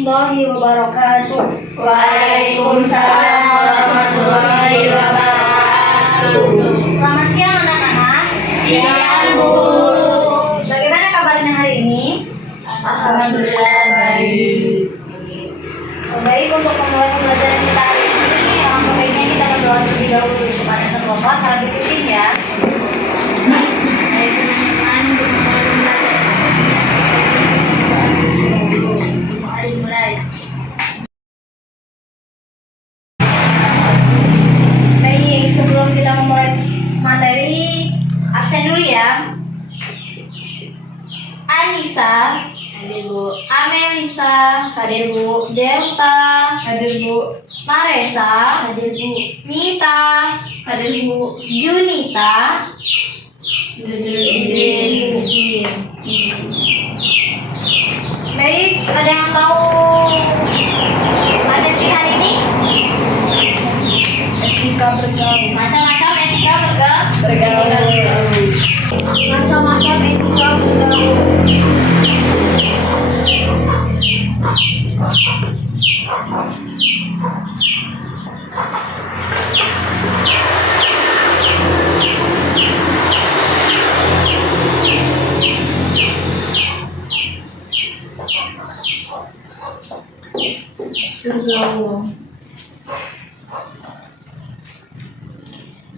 warahmatullahi wabarakatuh. Waalaikumsalam warahmatullahi wabarakatuh. Selamat siang anak-anak. Siang, Bu. Bagaimana kabarnya hari ini? Alhamdulillah baik. Baik, untuk memulai pembelajaran kita hari ini, alangkah baiknya kita berdoa terlebih dahulu kepada ketua kelas secara dipimpin ya. Baik, teman-teman, untuk memulai pembelajaran. Mari mulai. Baik, sebelum kita memulai materi, absen dulu ya. Anissa, hadir Bu. Amelisa, hadir Bu. Delta, hadir Bu. Maresa, hadir Bu. Mita, hadir Bu. Junita, izin. Baik, ada yang tahu materi hari ini? Etika bergaul. Macam-macam etika Bergaul. Macam-macam etika bergaul.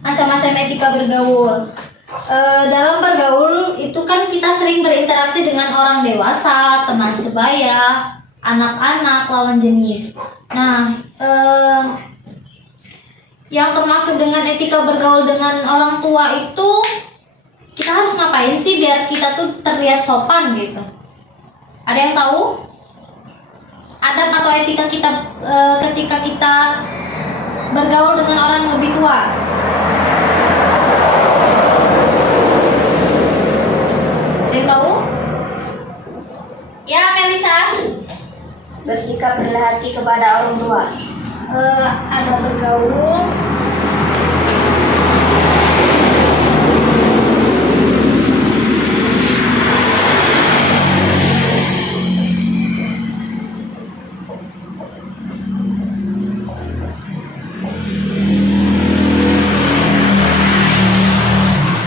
Macam-macam etika bergaul. Dalam bergaul itu kan kita sering berinteraksi dengan orang dewasa, teman sebaya, anak-anak, lawan jenis. Nah, yang termasuk dengan etika bergaul dengan orang tua itu kita harus ngapain sih biar kita tuh terlihat sopan gitu? Ada yang tahu? Adab atau etika kita ketika kita bergaul dengan orang yang lebih tua? Ada yang tahu? Ya, Melisa. Bersikap rendah hati kepada orang tua. Ada bergaul.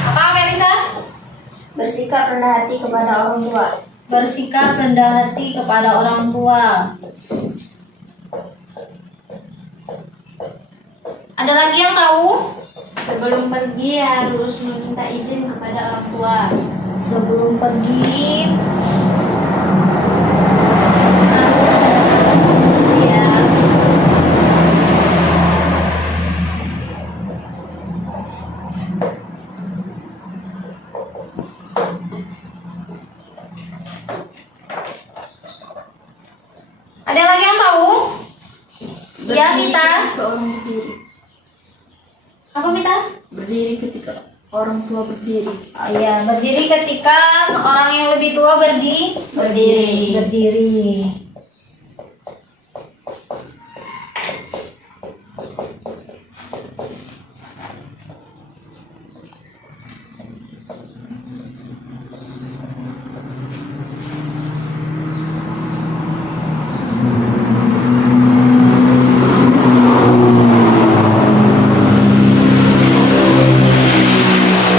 Apa, Melisa? Bersikap rendah hati kepada orang tua. Bersikap rendah hati kepada orang tua. Ada lagi yang tahu? Sebelum pergi harus meminta izin kepada orang tua. Sebelum pergi ya. Ada lagi yang tahu? Ya, Mita. Seorang berdiri. Apa, Mita? Berdiri ketika orang tua berdiri. Oh iya, berdiri ketika orang yang lebih tua berdiri. Berdiri.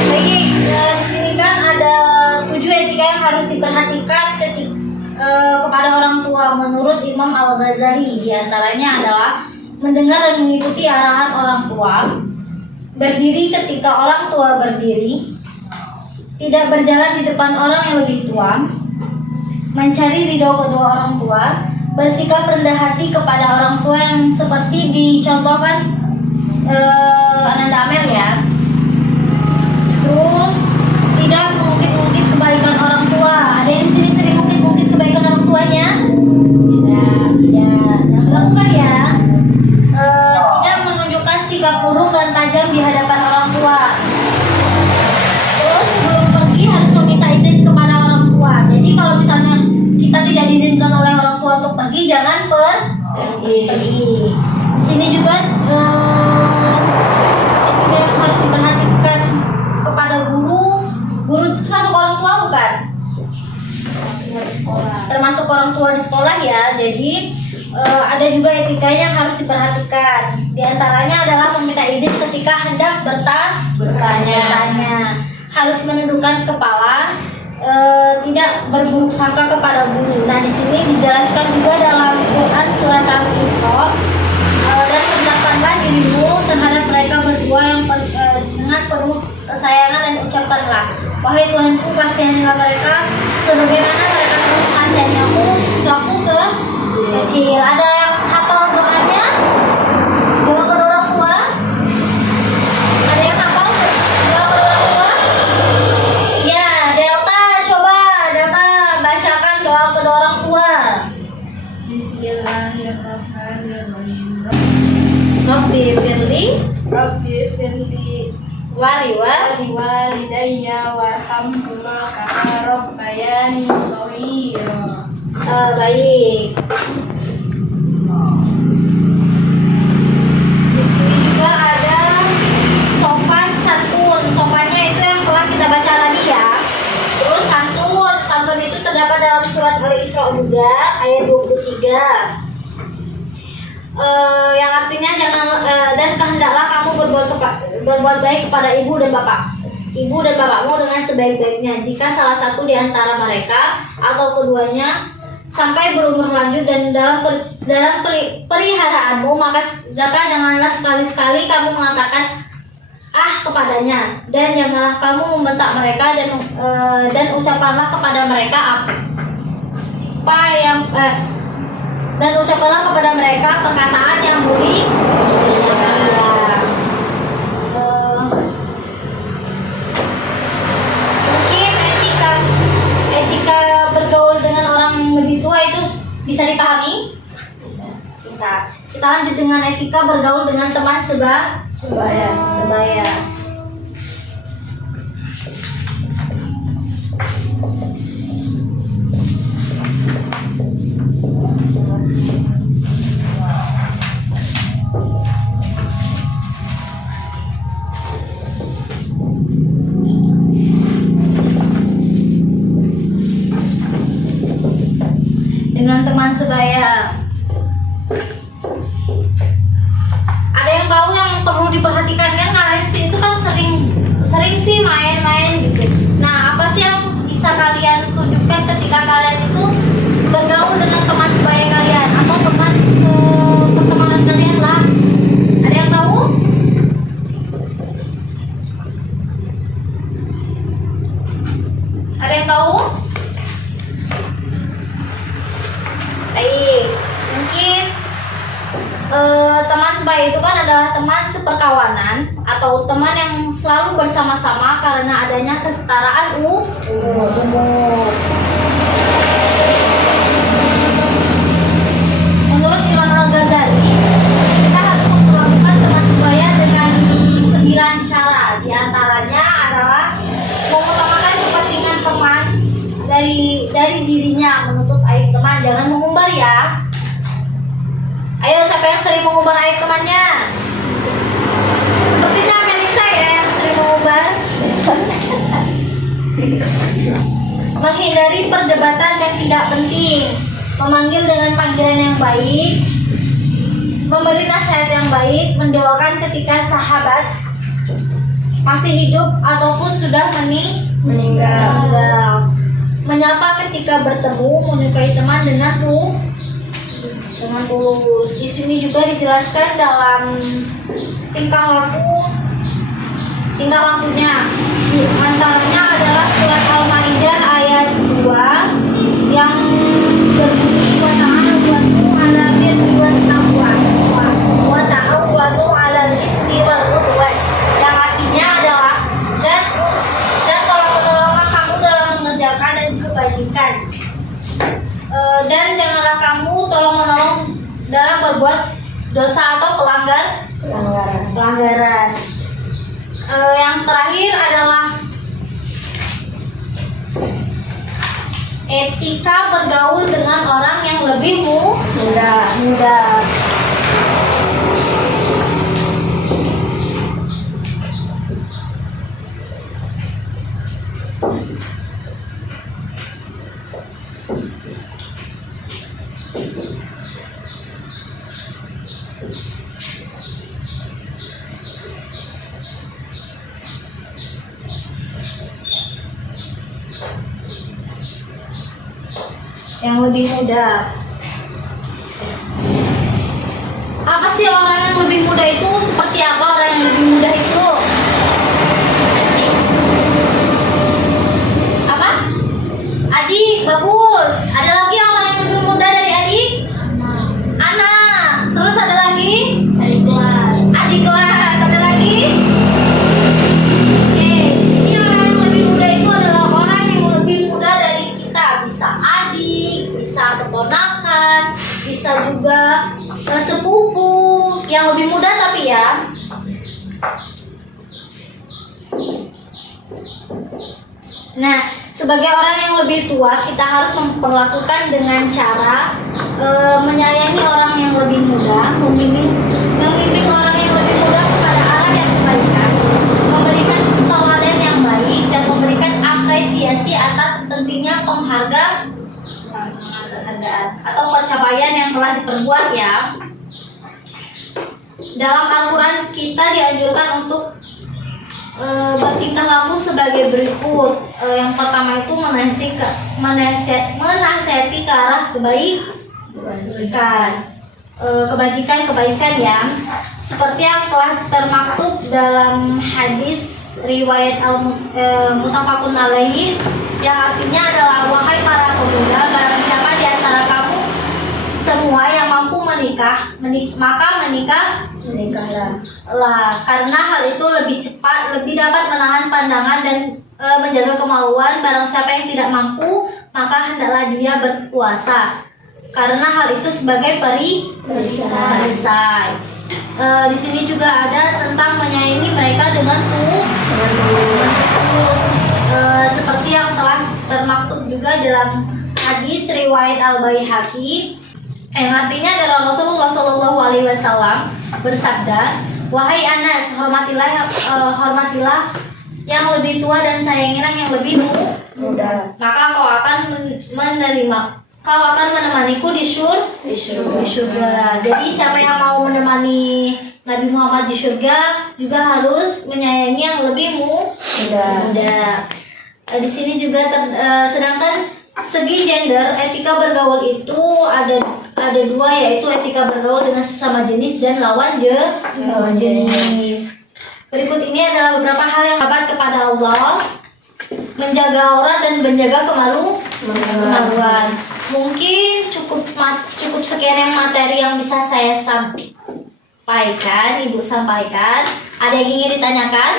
Baik, di sini kan ada 7 etika yang harus diperhatikan kepada orang tua menurut Imam Al-Ghazali. Di antaranya adalah mendengar dan mengikuti arahan orang tua, berdiri ketika orang tua berdiri, tidak berjalan di depan orang yang lebih tua, mencari ridho kedua orang tua, bersikap rendah hati kepada orang tua yang seperti dicontohkan Ananda Amel ya. Terus tidak mengungkit-ungkit kebaikan orang tua. Ada yang di sini sering mengungkit-ungkit kebaikan orang tuanya? Tidak. Nah, lakukan ya. Tidak menunjukkan sikap buruk dan tajam di hadapan orang tua. Terus sebelum pergi harus meminta izin kepada orang tua. Jadi kalau misalnya kita tidak diizinkan oleh orang tua untuk pergi, jangan pergi. Di sini juga yang harus diperhatikan kepada guru. Guru itu termasuk orang tua bukan? Termasuk orang tua di sekolah ya. Jadi diperhatikan. Di antaranya adalah meminta izin ketika hendak bertanya. Harus menundukkan kepala, tidak berburuk sangka kepada guru. Nah, di sini dijelaskan juga dalam Quran surat Al-Isra, dan pendapatlah dirimu terhadap mereka berdua yang dengan penuh kesayangan dan ucapkanlah, wahai Tuhanku, kasihanilah mereka sebagaimana mereka telah mengasihi aku sewaktu kecil. Ada yang hafal doanya? Doa kedua orang tua? Ada yang hafal doa kedua orang tua? Ya, Delta, coba Delta bacakan doa kedua orang tua. Bismillahirrahmanirrahim. Rabbi firli Wali walidayya warhamhuma kama rabbayani shaghira. Baik. Di sini juga ada sopan santun. Sopannya itu yang telah kita baca tadi ya. Terus santun itu terdapat dalam surat Al-Isra juga ayat 23. Yang artinya dan kehendaklah kamu berbuat baik kepada ibu dan bapakmu dengan sebaik-baiknya. Jika salah satu di antara mereka atau keduanya sampai berumur lanjut dan dalam peliharaanmu, maka janganlah sekali-sekali kamu mengatakan kepadanya, dan janganlah kamu membentak mereka dan ucapkanlah kepada mereka kepada mereka perkataan yang mulia. Mungkin etika bergaul dengan orang yang lebih tua itu bisa dipahami? Bisa. Kita lanjut dengan etika bergaul dengan teman sebaya. Dengan teman sebaya. Ada yang tahu yang perlu diperhatikan kan? Kalian sih itu kan sering sih main-main gitu. Nah, apa sih yang bisa kalian tunjukkan ketika kalian itu bergaul dengan teman sebaya kalian atau teman pertemanan kalian lah? Ada yang tahu? Ada yang tahu? Baik, mungkin teman sebaya itu kan adalah teman seperkawanan atau teman yang selalu bersama-sama karena adanya kesetaraan umur. Menurut Imam Al-Ghazali, kita harus memperlakukan teman sebaya dengan 9 cara. Di antaranya adalah mengutamakan kepentingan teman dari dirinya, menutup aib teman, jangan mengumbar ya. Ayo, siapa yang sering mengumbar aib temannya? Sepertinya Melisa ya yang sering mengumbar. Menghindari perdebatan yang tidak penting, memanggil dengan panggilan yang baik, memberi nasihat yang baik, mendoakan ketika sahabat masih hidup ataupun sudah meninggal. Menyapa ketika bertemu, menyukai teman dengan tulus. Di sini juga dijelaskan dalam tingkah lakunya. Di antaranya adalah surat Al-Maidah ayat 2 yang berbunyi wa ta'awwadu 'alal birri wat taqwa wa ta'awwadu 'alal ismi wal 'udwan, yang artinya adalah dan tolong-menolonglah kamu dalam mengerjakan dan kebajikan, dan janganlah kamu tolong-menolong dalam berbuat dosa atau pelanggaran. Yang terakhir adalah etika bergaul dengan orang yang lebih muda. yang lebih muda. Apa sih orang yang lebih muda itu? Seperti apa orang yang lebih muda itu? Apa? Adik, bagus. Ada lagi orang yang lebih muda dari adik? Anak. Terus ada lagi? Adik kelas. Adik kelas. Ada lagi? Oke, di sini orang yang lebih muda itu adalah orang yang lebih muda dari kita. Bisa adik, bisa keponakan, bisa juga sepupu yang lebih muda tapi ya. Nah, sebagai orang yang lebih tua, kita harus memperlakukan dengan cara menyayangi orang yang lebih muda, membimbing orang yang lebih muda kepada arah yang kebaikan, memberikan teladan yang baik, dan memberikan apresiasi atas pentingnya penghargaan atau pencapaian yang telah diperbuat ya. Dalam Al-Quran kita dianjurkan untuk bertingkah laku sebagai berikut. Yang pertama itu menasihati ke arah kebaikan ya, seperti yang telah termaktub dalam hadis riwayat Muttafaqun alaihi, yang artinya adalah, wahai para pemuda, barang siapa di antara kamu semua yang mampu menikah, maka menikahlah, karena hal itu lebih cepat, lebih dapat menahan pandangan dan menjaga kemaluan. Barang siapa yang tidak mampu, maka hendaklah dia berpuasa, karena hal itu sebagai perisai. Di sini juga ada tentang menyayangi mereka dengan seperti yang telah termaktub juga dalam hadis riwayat Al-Baihaqi, yang artinya adalah Rasulullah Shallallahu Alaihi Wasallam bersabda, wahai Anas, hormatilah yang lebih tua dan sayangilah yang lebih muda, maka kau akan menemaniku di surga. Jadi siapa yang mau menemani Nabi Muhammad di surga juga harus menyayangi yang lebih muda. Di sini juga sedangkan segi gender, etika bergaul itu ada dua, yaitu etika bergaul dengan sesama jenis dan lawan jenis. Berikut ini adalah beberapa hal yang dapat kepada Allah, menjaga aurat dan menjaga kemaluan. Mungkin cukup sekian yang materi yang bisa saya sampaikan, Ibu sampaikan. Ada yang ingin ditanyakan?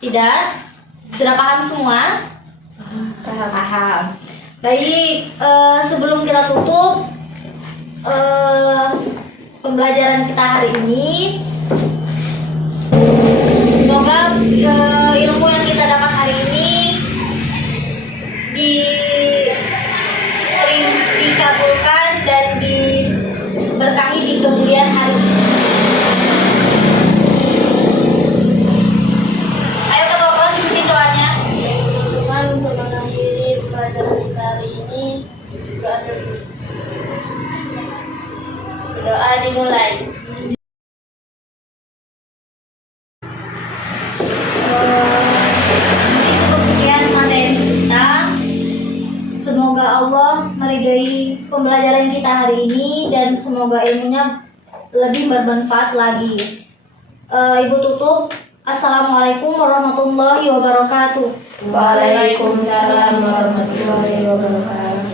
Tidak? Sudah paham semua? Paham. Baik, sebelum kita tutup pembelajaran kita hari ini, semoga ilmu yang kita dapat hari ini dikabulkan dan diberkahi di kemudian hari. Ayo ke bawah ikuti doanya. Tuhan untuk mengakhiri pelajaran kita hari ini, doa dimulai. Semoga Allah meridhai pembelajaran kita hari ini dan semoga ilmunya lebih bermanfaat lagi. Ibu tutup. Assalamualaikum warahmatullahi wabarakatuh. Waalaikumsalam warahmatullahi wabarakatuh.